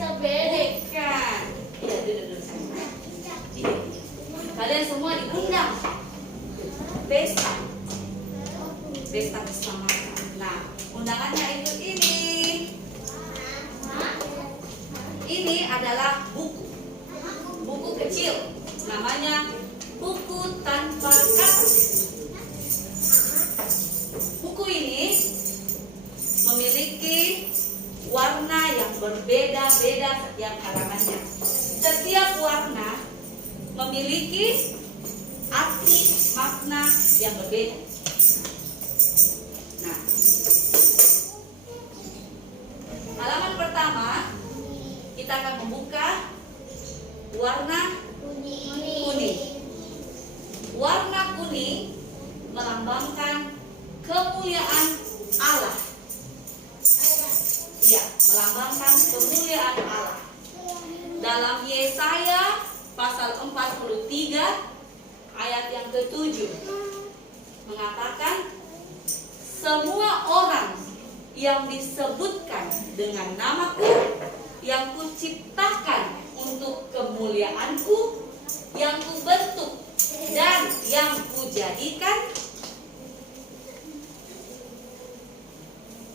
Bukan. Iya, duduk sana. Iya. Kalian semua diundang pesta keselamatan. Nah, undangannya ikut ini. Ini adalah buku kecil, namanya buku tanpa kata. Buku ini memiliki warna yang berbeda-beda setiap halamannya. Setiap warna memiliki arti makna yang berbeda. Nah, halaman pertama kita akan membuka warna kuning. Warna kuning melambangkan kemuliaan Allah. Ya, melambangkan kemuliaan Allah. Dalam Yesaya pasal 43 ayat yang ke-7 mengatakan, semua orang yang disebutkan dengan namaku, yang kuciptakan untuk kemuliaanku, yang kubentuk dan yang kujadikan,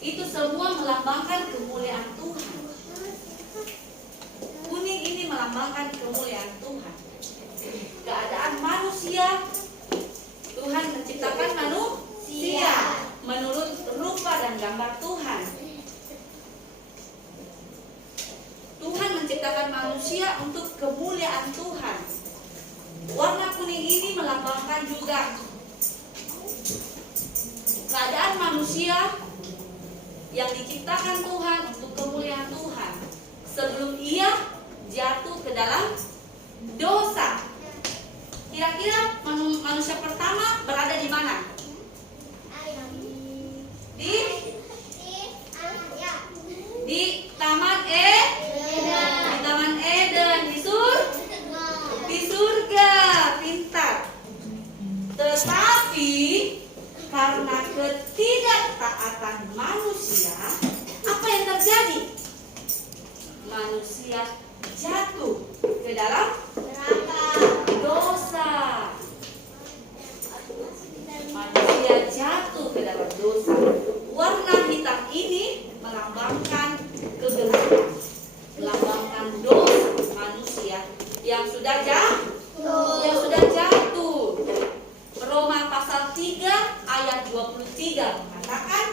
itu semua melambangkan kemuliaan Tuhan. Kuning ini melambangkan kemuliaan Tuhan. Keadaan manusia, Tuhan menciptakan manusia menurut rupa dan gambar Tuhan. Tuhan menciptakan manusia untuk kemuliaan Tuhan. Warna kuning ini melambangkan juga keadaan manusia yang diciptakan Tuhan untuk kemuliaan Tuhan sebelum ia jatuh ke dalam dosa. Kira-kira manusia pertama berada di mana? Di Taman Eden. Di Taman Eden, di surga. Pintar. Tetapi karena ketidaktaatan manusia, apa yang terjadi? Manusia jatuh ke dalam dosa. Manusia jatuh ke dalam dosa. Warna hitam ini melambangkan kegelapan, melambangkan dosa manusia yang sudah jatuh. Roma pasal 3 ayat 23 mengatakan,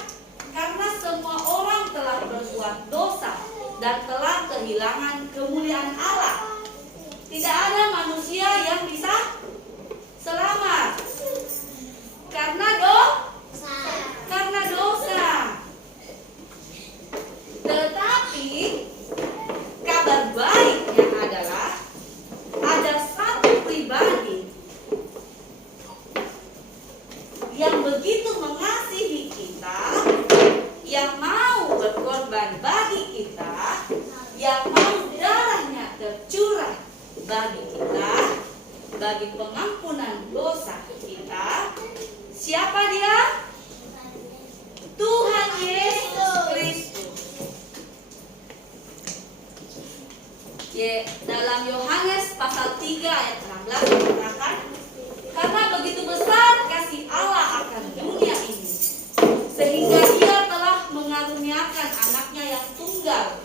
karena semua orang telah berbuat dosa dan telah kehilangan kemuliaan Allah, tidak ada manusia yang bisa selamat karena dosa. Tetapi kabar baiknya adalah ada satu pribadi yang begitu mengasihi kita, yang mau berkorban bagi kita, yang mau darahnya tercurah bagi kita, bagi pengampunan dosa kita. Siapa dia? Tuhan Yesus Kristus. Dalam Yohanes pasal 3 ayat 16 mengatakan, karena begitu besar kasih Allah akan dunia ini, sehingga Dia telah mengaruniakan anaknya yang tunggal,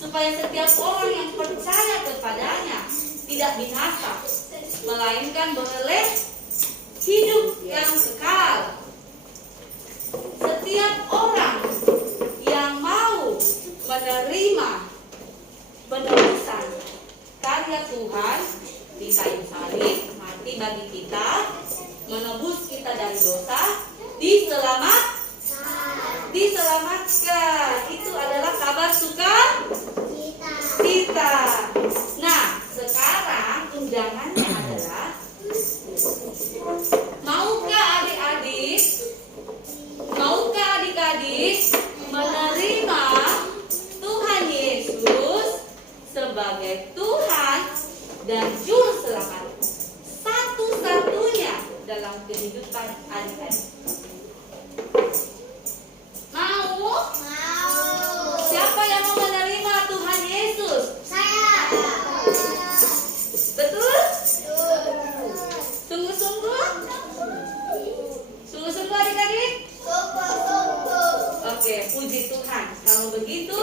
supaya setiap orang yang percaya kepadanya tidak binasa, melainkan beroleh hidup yang kekal. Setiap orang yang mau menerima penebusan karya Tuhan di kayu salib, mati bagi kita, menebus kita dari dosa, diselamatkan. Itu adalah kabar sukacita. Nah, sekarang undangannya adalah, maukah adik-adik menerima Tuhan Yesus sebagai Tuhan dan Juru Selamat satu-satunya dalam kehidupan adik-adik? Mau? Yesus? Betul? Sungguh-sungguh? Sungguh-sungguh adik-adik? Oke, puji Tuhan. Kalau begitu,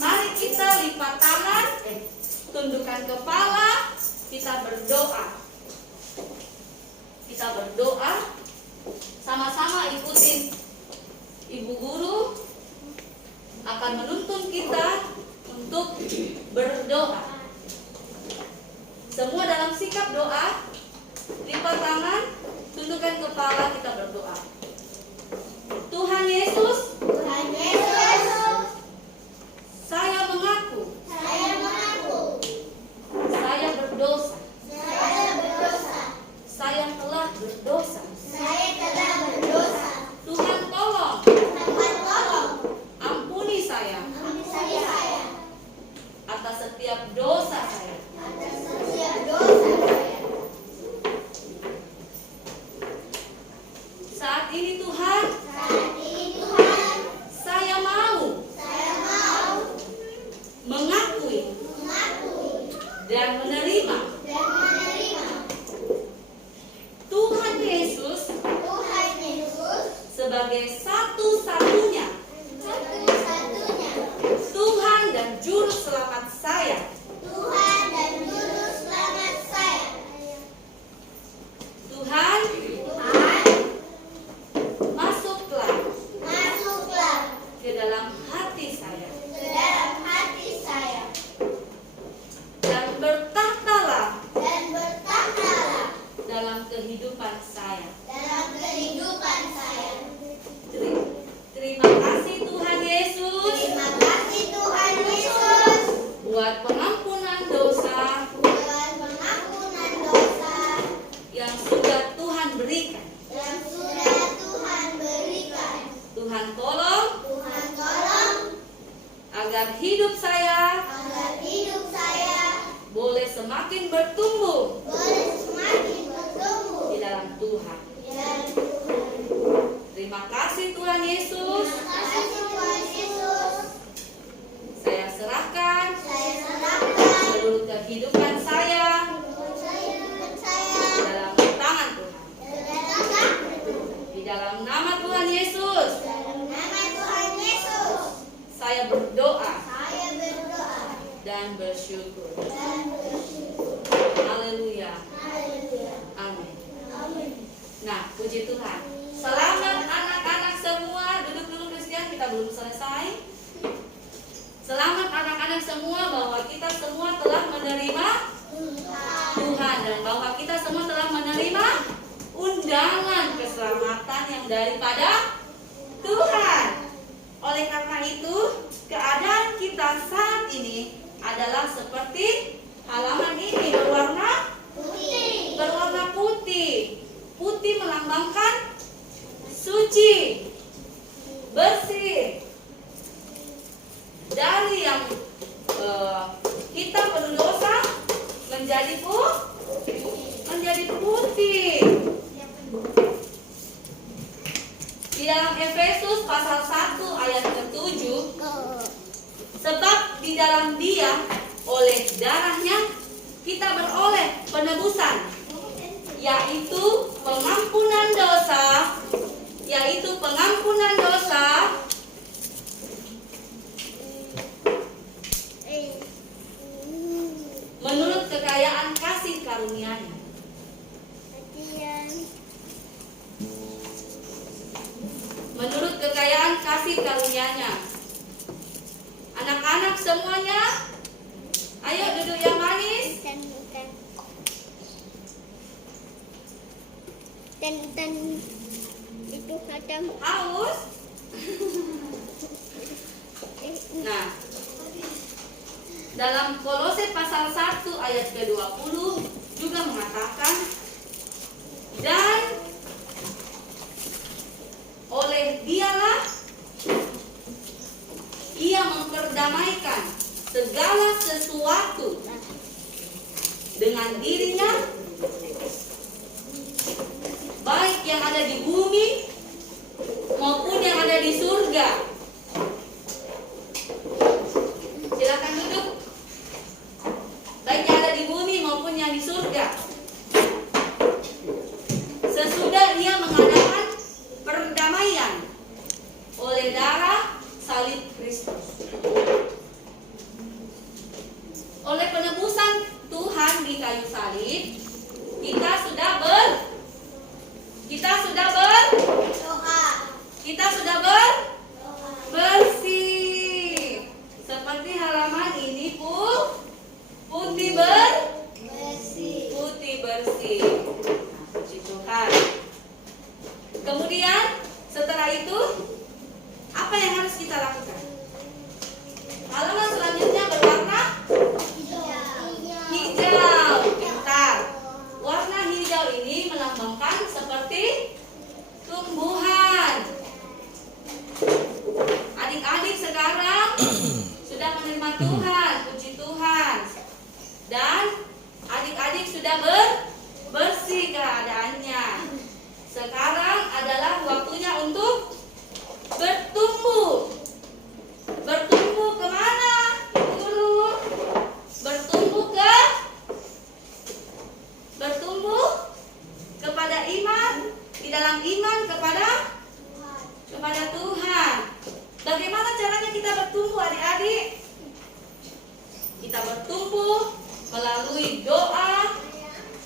mari kita lipat tangan, tundukkan kepala, kita berdoa. Kita berdoa, sama-sama ikutin Ibu Guru akan menuntun kita untuk berdoa. Semua dalam sikap doa, lipat tangan, tundukkan kepala, kita berdoa. Tuhan Yesus, saya mengaku, saya berdosa, saya telah berdosa. Tuhan tolong, ampuni saya atas setiap dosa saya. Saat ini Tuhan, saya mau mengakui dan menerima Tuhan Yesus sebagai satu-satunya Tuhan dan Juru Selamat saya. Tuhan, masuklah ke dalam hati saya dan bertahtalah dalam kehidupan saya. Terima kasih Tuhan Yesus buat pengampunan dosa yang sudah Tuhan berikan. Tuhan tolong agar hidup saya boleh semakin bertumbuh di dalam Tuhan. Terima kasih Tuhan Yesus. Saya serahkan seluruh kehidupan saya dalam tangan Tuhan. Di dalam nama Tuhan Yesus, saya berdoa dan bersyukur. Haleluya. Amin. Nah, puji Tuhan. Selamat anak-anak semua. Duduk dulu Christian, kita belum selesai. Selamat anak-anak semua bahwa kita semua telah menerima Tuhan dan bahwa kita semua telah menerima undangan keselamatan yang daripada Tuhan. Oleh karena itu, keadaan kita saat ini adalah seperti halaman ini berwarna putih. Putih melambangkan suci, bersih. Dari yang hitam penuh dosa menjadi putih. Di dalam Efesus pasal 1 ayat ke-7, sebab di dalam Dia oleh darahnya kita beroleh penebusan, yaitu pengampunan dosa menurut kekayaan kasih karunia-Nya. Menurut kekayaan kasih karunia-Nya. Anak-anak semuanya, ayo duduk yang manis. Dan itu ada Haus. Nah, dalam Kolose pasal 1 ayat ke-20 juga mengatakan, dan oleh Dialah Ia memperdamaikan segala sesuatu dengan dirinya, baik yang ada di bumi maupun yang ada di surga. Silakan duduk. firman Tuhan, puji Tuhan. Dan adik-adik sudah bersih keadaannya. Sekarang adalah waktunya untuk bertumbuh. Bertumbuh kemana, Ibu Guru? Bertumbuh kepada iman, di dalam iman kepada Tuhan. Bagaimana caranya kita bertumbuh, adik-adik? Kita bertumbuh melalui doa,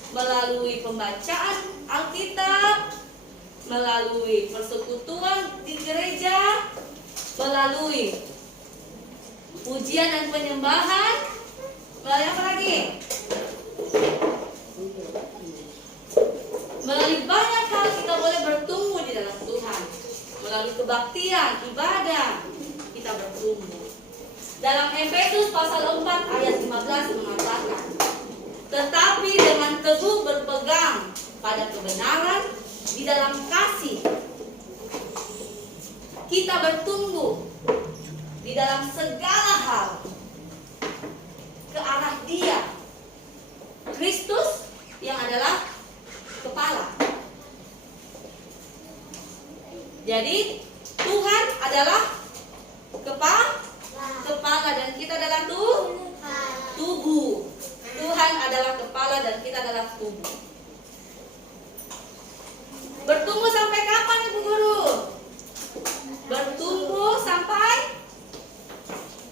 melalui pembacaan Alkitab, melalui persekutuan di gereja, melalui pujian dan penyembahan, melalui apa lagi? Melalui banyak hal kita boleh bertumbuh di dalam Tuhan. Melalui kebaktian, ibadah, kita bertumbuh. Dalam Efesus pasal 4 ayat 15 mengatakan, tetapi dengan teguh berpegang pada kebenaran di dalam kasih, kita bertumbuh di dalam segala hal ke arah Dia, Kristus yang adalah kepala. Jadi Tuhan adalah kepala dan kita adalah tubuh. Tuhan adalah kepala dan kita adalah tubuh. Bertumbuh sampai kapan, Ibu Guru? Bertumbuh sampai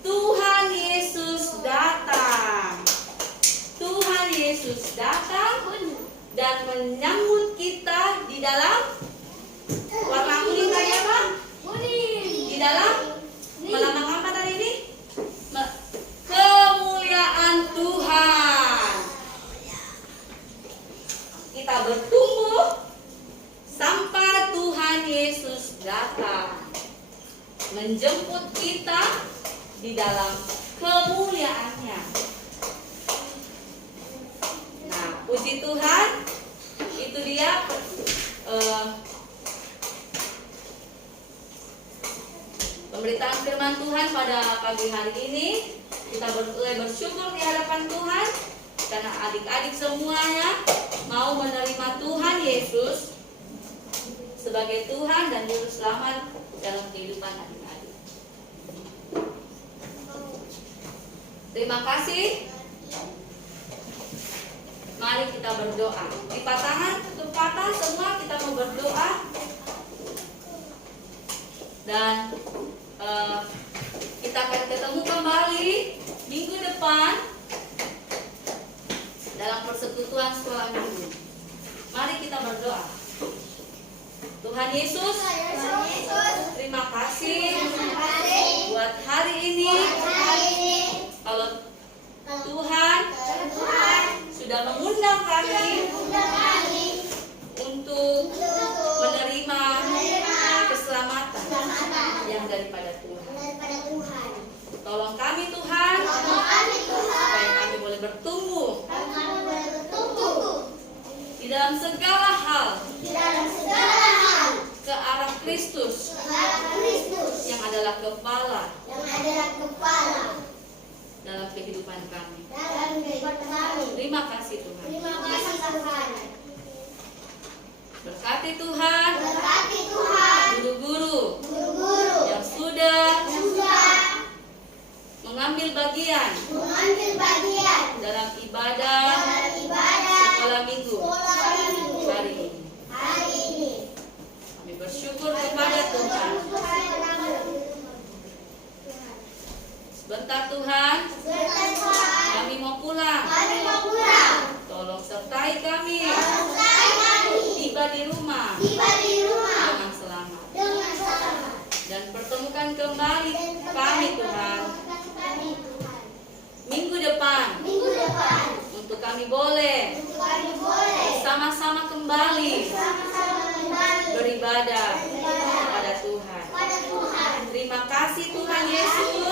Tuhan Yesus datang. Tuhan Yesus datang dan menyambut kita di dalam warna kuning tadi apa? Di dalam melambang apa tadi ini? Kemuliaan Tuhan. Kita bertumbuh sampai Tuhan Yesus datang menjemput kita di dalam kemuliaannya. Nah, puji Tuhan, itu dia pemberitaan firman Tuhan pada pagi hari ini. Kita boleh bersyukur di hadapan Tuhan karena adik-adik semuanya mau menerima Tuhan Yesus sebagai Tuhan dan Juru Selamat dalam kehidupan adik-adik. Terima kasih. Mari kita berdoa. Lipat tangan, tutup mata, semua kita mau berdoa. Dan kita akan ketemu kembali minggu depan dalam persekutuan sekolah minggu. Mari kita berdoa. Tuhan Yesus, terima kasih buat hari ini. Kalau Tuhan sudah mengundang kami untuk menerima keselamatan yang daripada Tuhan. Tolong kami Tuhan, supaya kami boleh bertumbuh di dalam segala hal ke arah Kristus yang adalah kepala dalam kehidupan kami. Terima kasih Tuhan. Berkati Tuhan guru-guru yang sudah mengambil bagian dalam ibadah sekolah minggu hari ini. Kami bersyukur kepada Tuhan. Sebentar Tuhan, kami mau pulang. Tolong sertai kami tiba di rumah dengan selamat. Dan pertemukan kembali kami Tuhan minggu depan untuk kami boleh bersama-sama kembali beribadah kepada Tuhan. Terima kasih Tuhan Yesus.